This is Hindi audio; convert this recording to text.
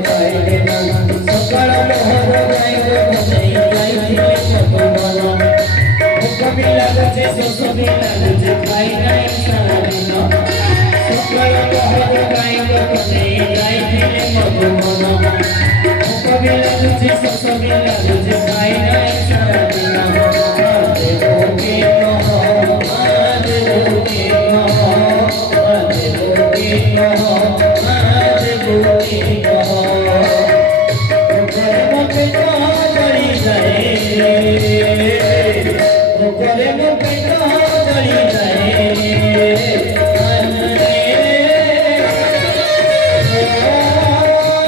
सकाळ मोहर गाइब भजई गाइले मधुबन भोक भी लागुचे शोष भी लागुचे खाई नाई सारादिन सकाळ मोहर गाइब भजई गाइले मधुबन भोक भी लागुचे शोष भी